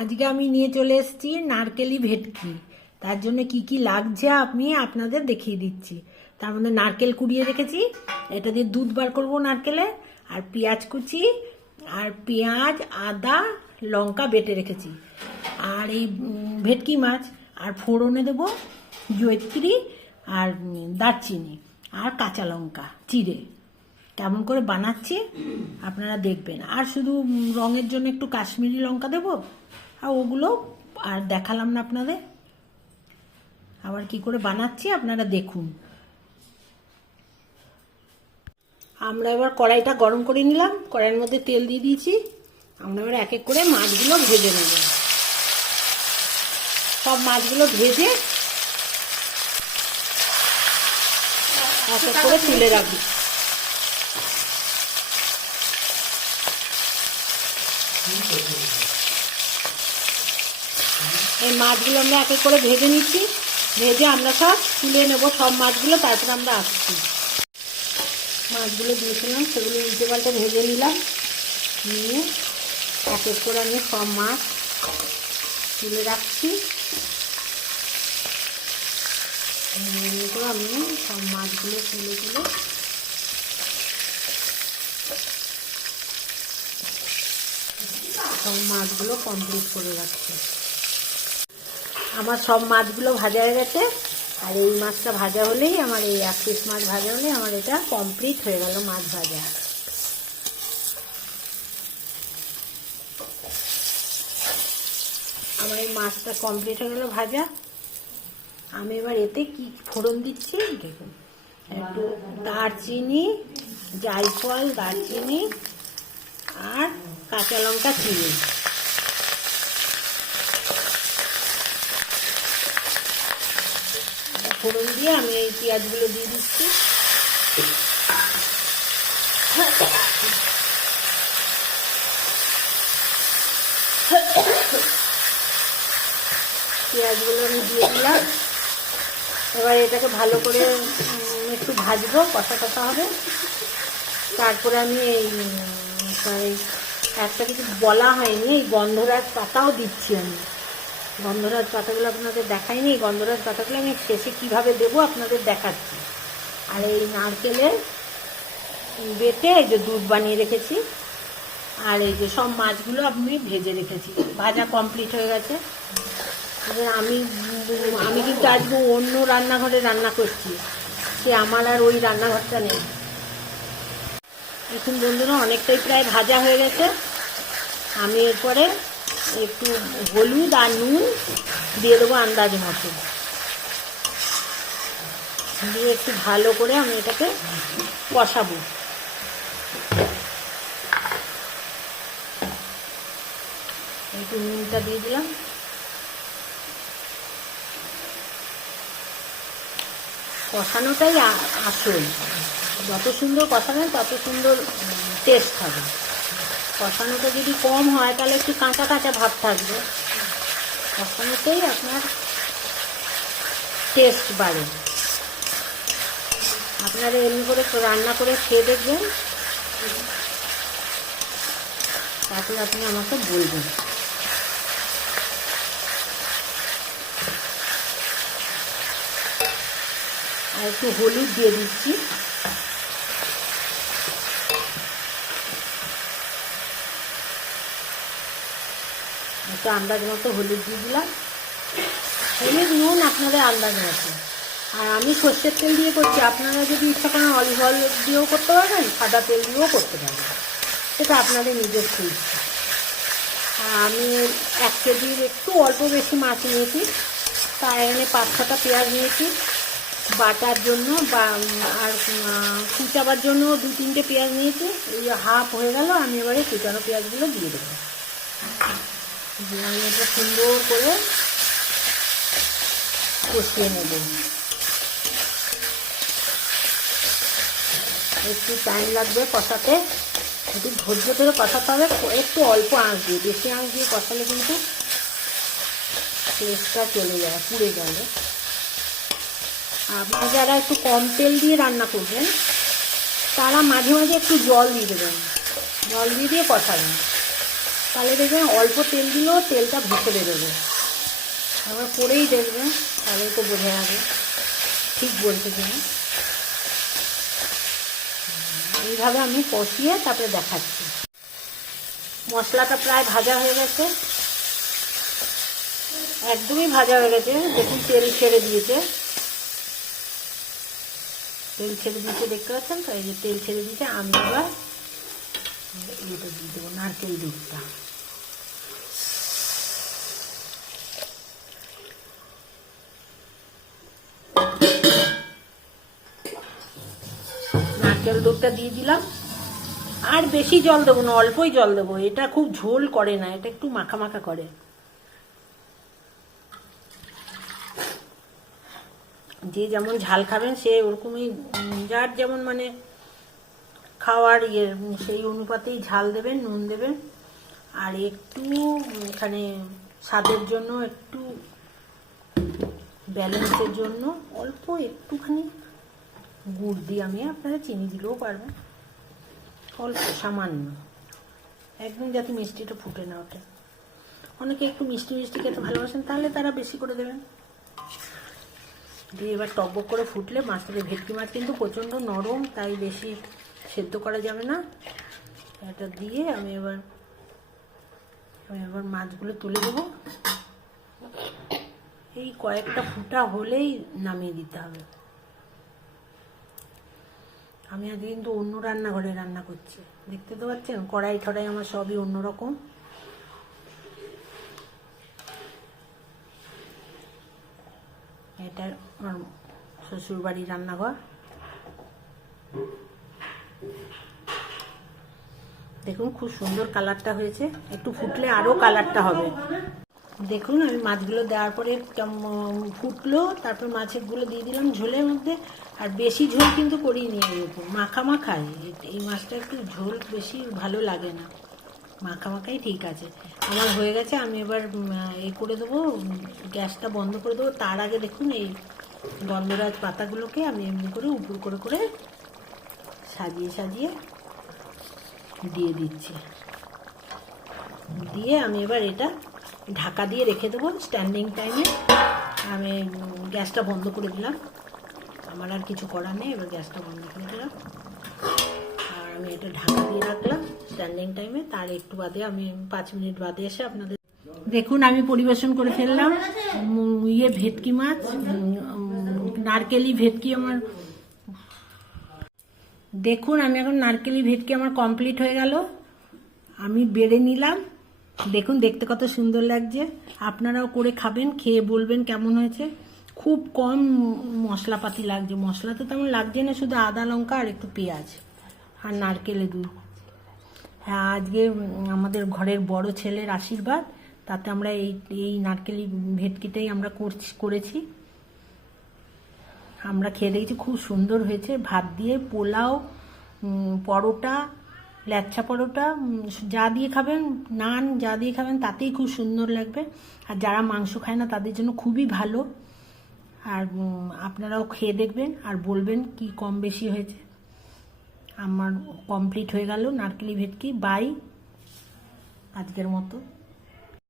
আজকে আমি নিয়ে চলে এসেছি নারকেলি ভেটকি। তার জন্য কি কি লাগছে আমি আপনাদের দেখিয়ে দিচ্ছি। তার মধ্যে নারকেল কুড়িয়ে রেখেছি, এটা দিয়ে দুধ বার করবো নারকেলে, আর পেঁয়াজ কুচি, আর পেঁয়াজ আদা লঙ্কা বেটে রেখেছি, আর এই ভেটকি মাছ, আর ফোড়নে দেবো জয়িত্রী আর দারচিনি আর কাঁচা লঙ্কা চিড়ে। কেমন করে বানাচ্ছি আপনারা দেখবেন। আর শুধু রঙের জন্য একটু কাশ্মীরি লঙ্কা দেবো, আর ওগুলো আর দেখালাম না আপনাদের। আবার কি করে বানাচ্ছি আপনারা দেখুন। আমরা এবার কড়াইটা গরম করে নিলাম, কড়াইয়ের মধ্যে তেল দিয়ে দিয়েছি। আমরা এবার এক এক করে মাছগুলো ভেজে নেব। সব মাছগুলো ভেজে এক এক করে তুলে রাখবি। এই মাছগুলো আমরা এক এক করে ভেজে নিচ্ছি, ভেজে আমরা সব তুলে নেব সব মাছগুলো, তারপর আমরা আসছি। মাছগুলো দিয়েছিলাম সেগুলো উল্টে পাল্টে ভেজে নিলাম, নিয়ে এক এক করে আমি সব মাছ তুলে রাখছি। আমি সব মাছগুলো তুলে সব মাছগুলো কমপ্লিট করে রাখছি। আমার সব মাছগুলো ভাজা হয়ে গেছে, আর এই মাছটা ভাজা হলেই আমার, এই এক পিস মাছ ভাজা হলেই আমার এটা কমপ্লিট হয়ে গেল মাছ ভাজা। আমার এই মাছটা কমপ্লিট হয়ে গেল ভাজা। আমি এবার এতে কি ফোড়ন দিচ্ছি দেখুন। একটু দারচিনি, জায়ফল, দারচিনি আর কাঁচা লঙ্কা চিড়ে, ফোড়ন দিয়ে আমি এই পেঁয়াজগুলো দিয়ে দিচ্ছি। পেঁয়াজগুলো আমি দিয়ে দিলাম। এবার এটাকে ভালো করে একটু ভাজবো, কষা কষা হবে। তারপরে আমি এই একটা কিছু বলা হয়নি, এই গন্ধরাজ পাতাও দিচ্ছি আমি। গন্ধরাজ পাতাগুলো আপনাদের দেখাইনি, এই গন্ধরাজ পাতাগুলো আমি শেষে কীভাবে দেবো আপনাদের দেখাচ্ছি। আর এই নারকেলের বেটে এই যে দুধ বানিয়ে রেখেছি, আর এই যে সব মাছগুলো আমি ভেজে রেখেছি, ভাজা কমপ্লিট হয়ে গেছে। আমি কিন্তু আজকে অন্য রান্নাঘরে রান্না করছি, সে আমার আর ওই রান্নাঘরটা নেই। এখন বন্ধুরা অনেকটাই প্রায় ভাজা হয়ে গেছে। আমি এরপরে একটু হলুদ আর নুন দিয়ে দেবো আন্দাজ মতো, দিয়ে একটু ভালো করে আমি এটাকে কষাবো। একটু নুনটা দিয়ে দিলাম। কষানোটাই আসল, যত সুন্দর কষাবেন তত সুন্দর টেস্ট হবে। কষানোটা যদি কম হয় তাহলে একটু কাঁচা কাঁচা ভাব থাকবে, কষানোতেই আপনার টেস্ট বাড়ে। আপনারা এমনি করে রান্না করে খেয়ে দেখবেন, তারপরে আপনি আমাকে বলবেন। আর একটু হলুদ দিয়ে দিচ্ছি। একটু আন্দাজ মতো হলুদ দিয়ে দিলাম, হলুদ নুন আপনাদের আন্দাজ মতো। আর আমি সর্ষের তেল দিয়ে করছি, আপনারা যদি ইচ্ছা করেন অলিভ অয়েল দিয়েও করতে পারবেন, সাদা তেল দিয়েও করতে পারবেন, সেটা আপনাদের নিজস্ব ইচ্ছা। আর আমি 1 কেজির একটু অল্প বেশি মাছ নিয়েছি, তাই এখানে 5-6টা পেঁয়াজ নিয়েছি বাটার জন্য, আর কুচাবার জন্য 2-3টে পেঁয়াজ নিয়েছি। এই হাফ হয়ে গেল, আমি এবারে কুচানো পেঁয়াজগুলো দিয়ে দেবো। আমি এটা সুন্দর করে কষিয়ে নেব। একটু টাইম লাগবে কষাতে, একটু ধৈর্য ধরে কষাতে হবে, একটু অল্প আঁচ দিয়ে, বেশি আঁচ দিয়ে কষালে কিন্তু টেস্টটা চলে যায়, পুড়ে গেলে। আপনারা যারা একটু কম তেল দিয়ে রান্না করবেন তারা মাঝে মাঝে একটু জল দিয়ে দেবেন, জল দিয়ে কষাবেন, তাহলে দেখবেন অল্প তেল দিলেও তেলটা ভেসে বেরোবে। আবার করেই দেখবেন, তাহলে তো বোঝা যাবে ঠিক বলছে কিনা। এইভাবে আমি কষিয়ে তারপরে দেখাচ্ছি। মশলাটা প্রায় ভাজা হয়ে গেছে, একদমই ভাজা হয়ে গেছে। দেখুন তেল ছেড়ে দিয়েছে, তেল ছেড়ে দিয়েছে, দেখতে পাচ্ছেন তো? এই যে তেল ছেড়ে দিয়েছে। আমি এবার এইটা দিয়ে দেবো, নারকেল দুধটা। নারকেল দুধটা দিয়ে দিলাম। আর বেশি জল দেবো না, অল্পই জল দেবো। এটা খুব ঝোল করে না, এটা একটু মাখা মাখা করে। যে যেমন ঝাল খাবেন সে ওরকমই, যার যেমন মানে খাওয়ার সেই অনুপাতেই ঝাল দেবেন, নুন দেবেন। আর একটু এখানে স্বাদের জন্য, একটু ব্যালেন্সের জন্য অল্প একটুখানি গুড় দিই আমি। আপনারা চিনি দিলেও পারবেন, অল্প সামান্য, একদম যাতে মিষ্টিটা ফুটে না ওঠে। অনেকে একটু মিষ্টি মিষ্টি খেতে ভালোবাসেন, তাহলে তারা বেশি করে দেবেন। দিয়ে এবার টকবক করে ফুটলে, মাছটা, ভেটকি মাছ কিন্তু প্রচণ্ড নরম, তাই বেশি সেদ্ধ করা যাবে না। এটা দিয়ে আমি এবার মাছগুলো তুলে দেবো। এই কয়েকটা ফুটা হলেই নামিয়ে দিতে হবে। আমি আজকে কিন্তু অন্য রান্নাঘরে রান্না করছি, দেখতে তো পাচ্ছেন। কড়াই ঠড়াই আমার সবই অন্যরকম। এটা আমার শ্বশুর বাড়ির রান্নাঘর। দেখুন খুব সুন্দর কালারটা হয়েছে, একটু ফুটলে আরও কালারটা হবে। দেখুন আমি মাছগুলো দেওয়ার পরে ফুটলো, তারপর মাছগুলো দিয়ে দিলাম ঝোলের মধ্যে। আর বেশি ঝোল কিন্তু করিনি, এরকম মাখা মাখাই। এই মাছটা একটু ঝোল বেশি ভালো লাগে না, মাখা মাখাই ঠিক আছে। আমার হয়ে গেছে। আমি এবার এই করে দেবো, গ্যাসটা বন্ধ করে দেবো। তার আগে দেখুন এই গন্ধরাজ পাতাগুলোকে আমি এমনি করে উপর করে করে সাজিয়ে সাজিয়ে দিয়ে দিচ্ছি। দিয়ে আমি এবার এটা ঢাকা দিয়ে রেখে দেবো স্ট্যান্ডিং টাইমে। আমি গ্যাসটা বন্ধ করে দিলাম, আমার আর কিছু করার নেই। এবার গ্যাসটা বন্ধ করে দিলাম, আর আমি এটা ঢাকা দিয়ে রাখলাম স্ট্যান্ডিং টাইমে। তার একটু বাদে আমি 5 মিনিট বাদে এসে আপনাদের দেখুন আমি পরিবেশন করে ফেললাম। ভেটকি মাছ, নারকেলি ভেটকি আমার। দেখুন আমি এখন নারকেলি ভেটকি আমার কমপ্লিট হয়ে গেল। আমি বেড়ে নিলাম, দেখুন দেখতে কত সুন্দর লাগছে। আপনারাও করে খাবেন, খেয়ে বলবেন কেমন হয়েছে। খুব কম মশলাপাতি লাগছে, মশলা তো তেমন লাগছে না, শুধু আদা লঙ্কা আর একটু পেঁয়াজ আর নারকেলের দুধ। হ্যাঁ, আজকে আমাদের ঘরের বড় ছেলের আশীর্বাদ, তাতে আমরা এই নারকেলি ভেটকিটাই আমরা করেছি। আমরা খেয়ে দেখেছি, খুব সুন্দর হয়েছে। ভাত দিয়ে, পোলাও, পরোটা, ল্যাচ্ছা পরোটা, যা দিয়ে খাবেন, নান যা দিয়ে খাবেন তাতেই খুব সুন্দর লাগবে। আর যারা মাংস খায় না তাদের জন্য খুবই ভালো। আর আপনারাও খেয়ে দেখবেন আর বলবেন কি কম বেশি হয়েছে। আমার কমপ্লিট হয়ে গেল নারকেলি ভেটকি। বাই, আজকের মতো।